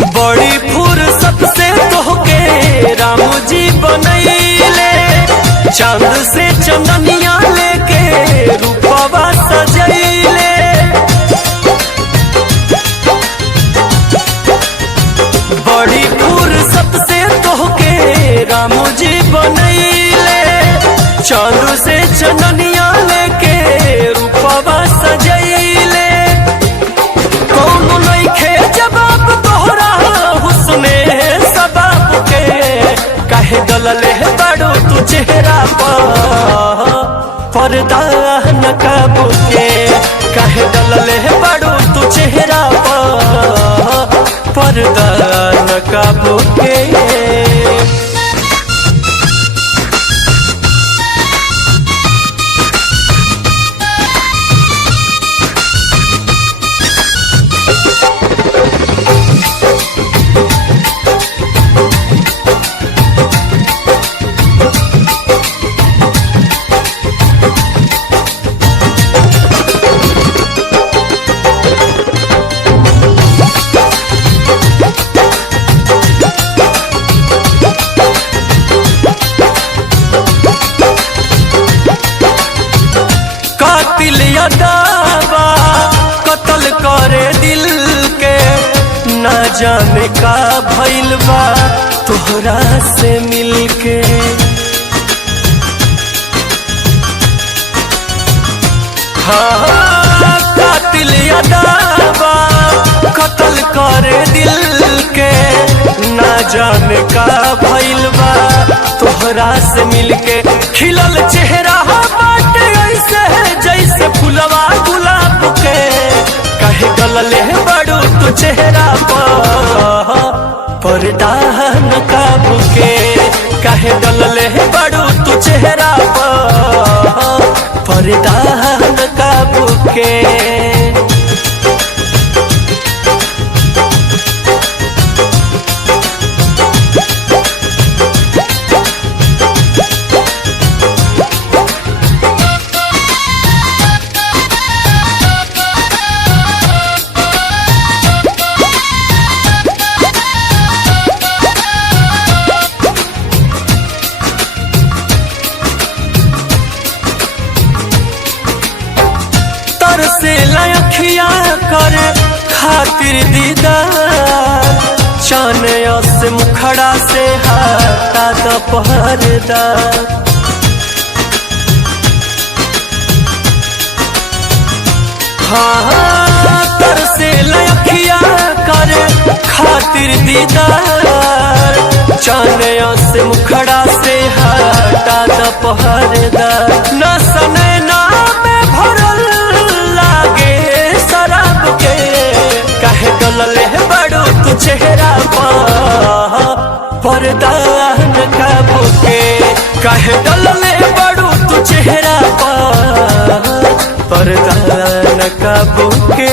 बड़ी फुर्सत से तोहके राम जी बनैले, चांद से चंदनिया लेके रूपवा सजैले। बड़ी फुर्सत से तोहके राम जी बनैले, चांद से चंदनिया लेके रूपवा सजैले। कौनो नइखे जवाब तोहरा हुस्ने सबाब के, काहे डलले बाड़ू तू चेहरा पर पर्दा नकाब के, काहे डलले बाड़ू तू चेहरा पर पर्दा नकाब के। कातिल अदावा कत्ल करे दिल के, ना जाने का भइल बा तोहरा से मिलके। हाँ कातिल अदावा कत्ल करे दिल के, ना जाने का भइल बा तोहरा से मिलके। खिलल चेहरा बाटे ऐसे जैसे फुलवा गुलाब के, काहे डलले बाड़ू तू चेहरा पर पर्दा नकाब के, काहे डलले बाड़ू तू चेहरा पर पर्दा नकाब के। से लखिया कर खातिर दीदार, चानया से मुखड़ा से हाथा दोपहरदा। हाँ तर से लखिया कर खातिर दीदार, चानया से मुखड़ा से हाथा दोपहरदा। न सने ना में भरल शराब के, काहे डलले बाड़ू तू चेहरा पर पर्दा नकाब के, काहे डलले बाड़ू तू चेहरा पर पर्दा नकाब के।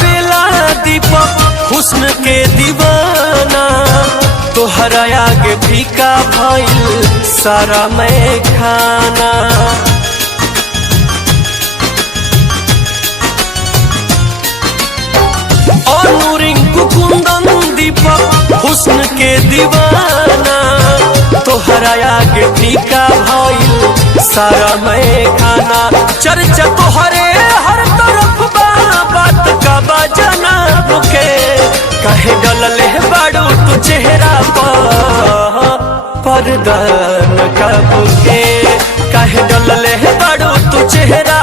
बेला दीपक हुस्न के दीवाना, तोहरा आगे फीका भइल सारा मैं खाना। और रिंकू कुंदन दीपक हुस्न के दीवाना, तोहरा आगे फीका भइल सारा मैं खाना। चर्चा तोहरे हर तरफ बात का जनाब के, काहे डलले बाड़ू तू चेहरा पर पर्दा नकाब के, काहे डलले बाड़ू तू चेहरा